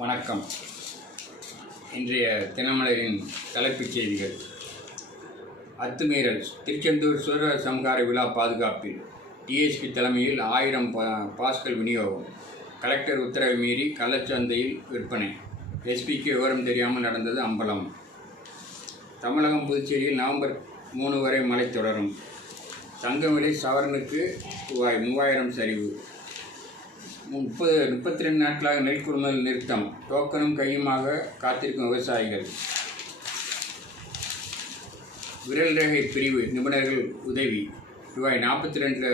வணக்கம். இன்றைய தினமலரின் தலைப்புச் செய்திகள். அத்துமீறல். திருச்செந்தூர் சூர சம்ஹார விழா பாதுகாப்பில் டிஎஸ்பி தலைமையில் 1000 பாஸ்கள் விநியோகம். கலெக்டர் உத்தரவை மீறி கள்ளச்சந்தையில் விற்பனை. எஸ்பிக்கு விவரம் தெரியாமல் நடந்தது அம்பலம். தமிழகம் புதுச்சேரியில் நவம்பர் 3 வரை மழை தொடரும். தங்க விலை சவரனுக்கு ரூபாய் 3000 சரிவு. 32 நாட்களாக நெல் கொள்முதல் நிறுத்தம். டோக்கனும் கையுமாக காத்திருக்கும் விவசாயிகள். விரல் ரேகை பிரிவு நிபுணர்கள் உதவி. ரூபாய் 42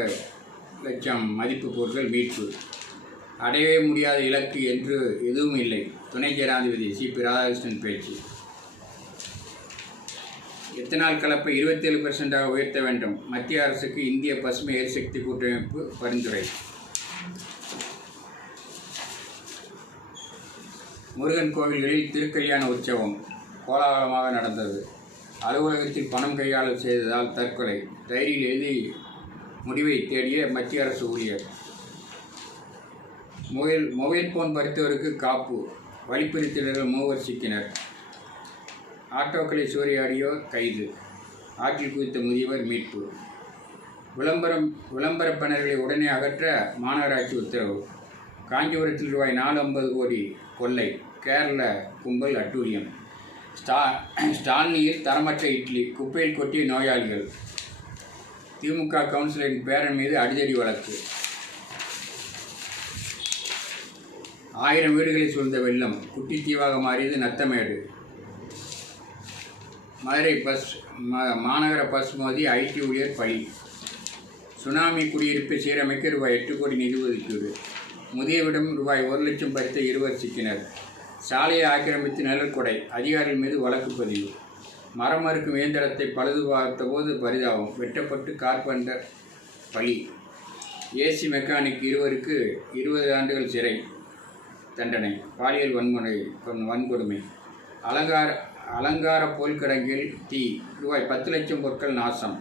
லட்சம் மதிப்பு பொருட்கள் மீட்பு. அடையவே முடியாத இலக்கு என்று எதுவும் இல்லை. துணை ஜனாதிபதி சிபி ராதாகிருஷ்ணன் பேச்சு. எத்தனால் கலப்பை 27% உயர்த்த வேண்டும். மத்திய அரசுக்கு இந்திய பசுமை எரிசக்தி கூட்டமைப்பு பரிந்துரை. முருகன் கோவில்களில் திருக்கல்யாண உற்சவம் கோலாகலமாக நடந்தது. அலுவலகத்தில் பணம் கையாளல் செய்ததால் தற்கொலை. டைரியில் எழுதி முடிவை தேடிய மத்திய அரசு ஊழியர். மொபைல் போன் பறித்தவருக்கு காப்பு. வழிப்பறித்தவர்கள் 3 சிக்கினர். ஆட்டோக்களை சூறையாடியோர் கைது. ஆற்றில் குதித்த முதியவர் மீட்பு. விளம்பர பேனர்களை உடனே அகற்ற மாநகராட்சி உத்தரவு. காஞ்சிபுரத்தில் ரூபாய் 450 கோடி கொள்ளை. கேரள கும்பல் அட்டூழியம். ஸ்டாலினியில் தரமற்ற இட்லி. குப்பையில் கொட்டிய நோயாளிகள். திமுக கவுன்சிலரின் பேரன் மீது அடிதடி வழக்கு. 1000 வீடுகளை சூழ்ந்த வெள்ளம். குட்டித்தீவாக மாறியது நத்தமேடு. மதுரை மாநகர பஸ் மோதி ஐடி ஊழியர் பலி. சுனாமி குடியிருப்பை சீரமைக்க ரூபாய் 8 கோடி நிதி ஒதுக்கீடு. முதியவிடம் ரூபாய் 1 லட்சம் பறித்த 20 சிக்கினர். சாலையை ஆக்கிரமித்து நிழற்கொடை. அதிகாரிகள் மீது வழக்கு பதிவு. மரம் மறுக்கும் இயந்திரத்தை பழுது பார்த்தபோது பரிதாபம். வெட்டப்பட்டு கார்பெண்டர் பலி. ஏசி மெக்கானிக் 2 20 ஆண்டுகள் சிறை தண்டனை. பாலியல் வன்கொடுமை. அலங்கார போல்கிடங்கில் தீ. ரூபாய் 10 லட்சம் பொருட்கள் நாசம்.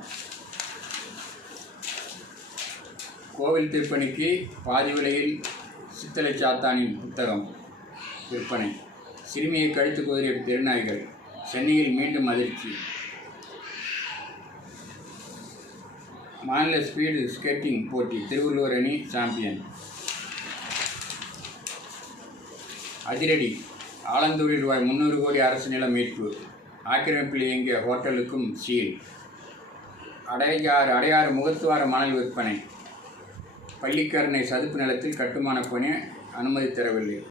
கோவில் திருப்பணிக்கு பாதி விலையில் சித்தலை சாத்தானின் புத்தகம் விற்பனை. சிறுமியை கழித்து குதிரை திருநாய்கள். சென்னையில் மீண்டும் அதிர்ச்சி. மாநில ஸ்பீடு ஸ்கேட்டிங் போட்டி. திருவள்ளுவர் அணி சாம்பியன். அதிரடி. ஆலந்தூரில் ரூபாய் 300 கோடி அரசு நில மீட்பு. ஆக்கிரமிப்பில் இயங்கிய ஹோட்டலுக்கும் சீல். அடையாறு முகத்துவார மணல் விற்பனை. பள்ளிக்கரணை சதுப்பு நிலத்தில் கட்டுமான பணி அனுமதி தரவில்லை.